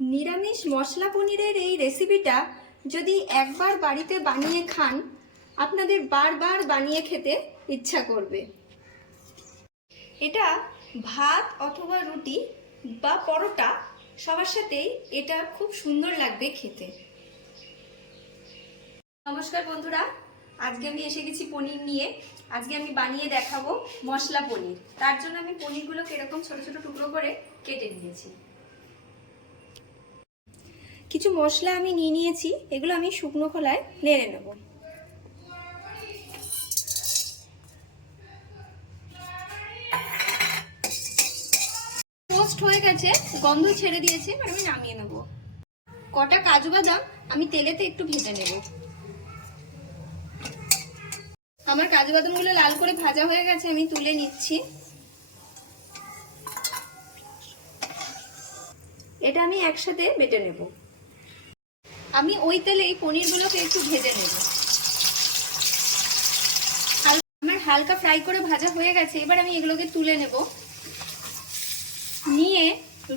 নিরামিষ মশলা পনিরের এই রেসিপিটা যদি একবার বাড়িতে বানিয়ে খান, আপনাদের বারবার বানিয়ে খেতে ইচ্ছা করবে। এটা ভাত অথবা রুটি বা পরোটা সবার সাথেই এটা খুব সুন্দর লাগবে খেতে। নমস্কার বন্ধুরা, আজকে আমি এসে গেছি পনির নিয়ে। আজকে আমি বানিয়ে দেখাবো মশলা পনির। তার জন্য আমি পনিরগুলোকে এরকম ছোট ছোট টুকরো করে কেটে নিয়েছি। কিছু মশলা আমি নিয়ে নিয়েছি, এগুলো আমি শুকনো খোলায় নেড়ে নেব। পোস্ট হয়ে গেছে, গন্ধ ছেড়ে দিয়েছে, এবার আমি নামিয়ে নেব। কটা কাজু বাদাম আমি তেলেতে একটু ভেজে নেব। আমার কাজু বাদামগুলো লাল করে ভাজা হয়ে গেছে, আমি তুলে নিচ্ছি। এটা আমি একসাথে বেটে নেব। আমি ওই তেলে এই পনিরগুলোকে একটু ভেজে নেব। আমার হালকা ফ্রাই করে ভাজা হয়ে গেছে, এবার আমি এগুলোকে তুলে নেব। নিয়ে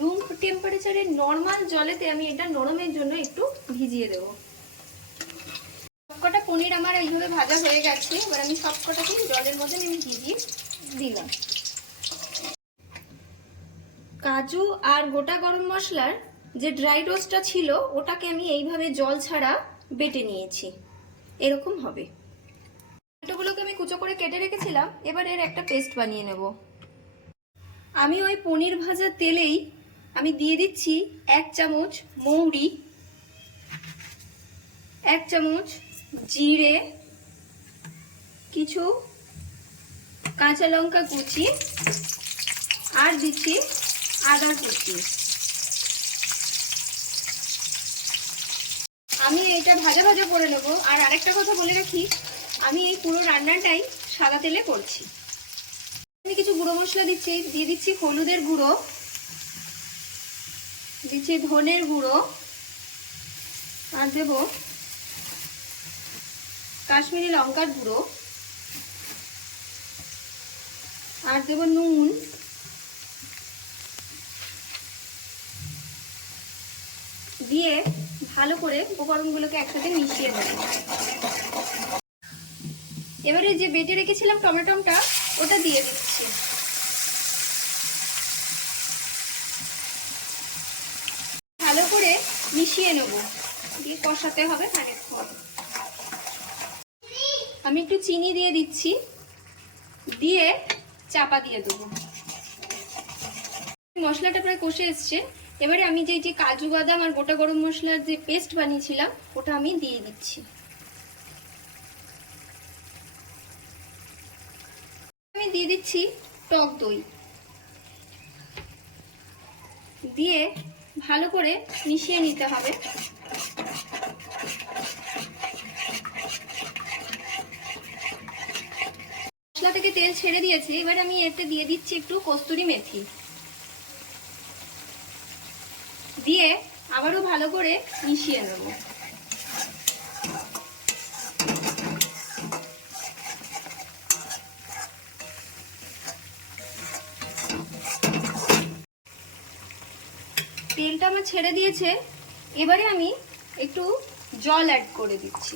রুম টেম্পারেচারে নর্মাল জলেতে আমি এটা নরমের জন্য একটু ভিজিয়ে দেব। সবকটা পনির আমার এইভাবে ভাজা হয়ে গেছে, এবার আমি সবকটাকে জলের মধ্যে আমি ভিজিয়ে দিলাম। কাজু আর গোটা গরম মশলার যে ড্রাই রোস্টটা ছিল, ওটাকে আমি এইভাবে জল ছাড়া বেটে নিয়েছি। এরকম হবে। টমেটোগুলোকে আমি কুচো করে কেটে রেখেছিলাম, এবার এর একটা পেস্ট বানিয়ে নেব। আমি ওই পনির ভাজা তেলেই আমি দিয়ে দিচ্ছি এক চামচ মৌরি, এক চামচ জিরে, কিছু কাঁচা লঙ্কা কুচি, আর দিচ্ছি আদা কুচি। আমি এটা ভাজা ভাজা করে নেব। আর আরেকটা কথা বলে রাখি, আমি এই পুরো রান্নাটাই সাদা তেলে করছি। আমি কিছু গুঁড়ো মশলা দিচ্ছি, দিয়ে দিচ্ছি হলুদের গুঁড়ো, দিচ্ছি ধনের গুঁড়ো, আর দেব কাশ্মীরি লঙ্কার গুঁড়ো, আর দেব নুন। দিয়ে ভালো করে উপকরণগুলোকে একসাথে মিশিয়ে দেব এবারে যে বেটে রেখেছিলাম টমেটোটা ওটা দিয়ে দিচ্ছি। ভালো করে মিশিয়ে নেব। দিয়ে কষাতে হবে খানিকক্ষণ আমি একটু চিনি দিয়ে দিচ্ছি। দিয়ে চাপা দিয়ে দেবো। মশলাটা প্রায় কষে এসছে। এবারে আমি যে যে কাজু বাদাম আর গোটা গরম মশলার যে পেস্ট বানিয়েছিলাম, ওটা আমি দিয়ে দিচ্ছি। আমি দিয়ে দিচ্ছি টক দই। দিয়ে ভালো করে মিশিয়ে নিতে হবে। মশলা থেকে তেল ছেড়ে দিয়েছি, এবার আমি এতে দিয়ে দিচ্ছি একটু কস্তুরি মেথি। দিয়ে আবারও ভালো করে মিশিয়ে নেব। তেলটা আমার ছেড়ে দিয়েছে। এবারে আমি একটু জল অ্যাড করে দিচ্ছি।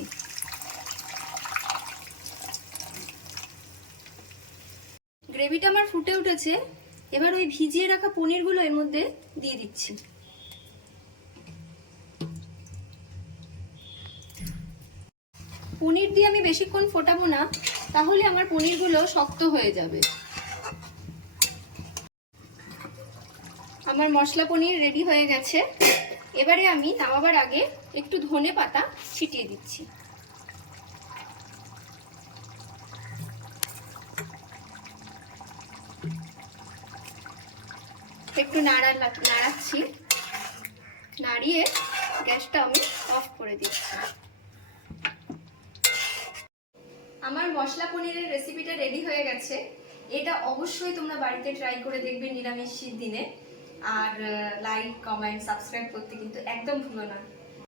গ্রেভিটা আমার ফুটে উঠেছে। এবার ওই ভিজিয়ে রাখা পনিরগুলো এর মধ্যে দিয়ে দিচ্ছি। পনির দিয়ে আমি বেশিক্ষণ ফোটাবো না, তাহলে আমার পনিরগুলো শক্ত হয়ে যাবে। আমার মশলা পনির রেডি হয়ে গেছে। এবারে আমি নামাবার আগে একটু ধনে পাতা ছিটিয়ে দিচ্ছি। একটু নাড়া নাড়াচ্ছি। নাড়িয়ে গ্যাসটা আমি অফ করে দিচ্ছি। আমার মশলা পনিরের রেসিপিটা রেডি হয়ে গেছে। এটা অবশ্যই তোমরা বাড়িতে ট্রাই করে দেখবে নিরামিষ দিনে। আর লাইক কমেন্ট সাবস্ক্রাইব করতে কিন্তু একদম ভুলো না।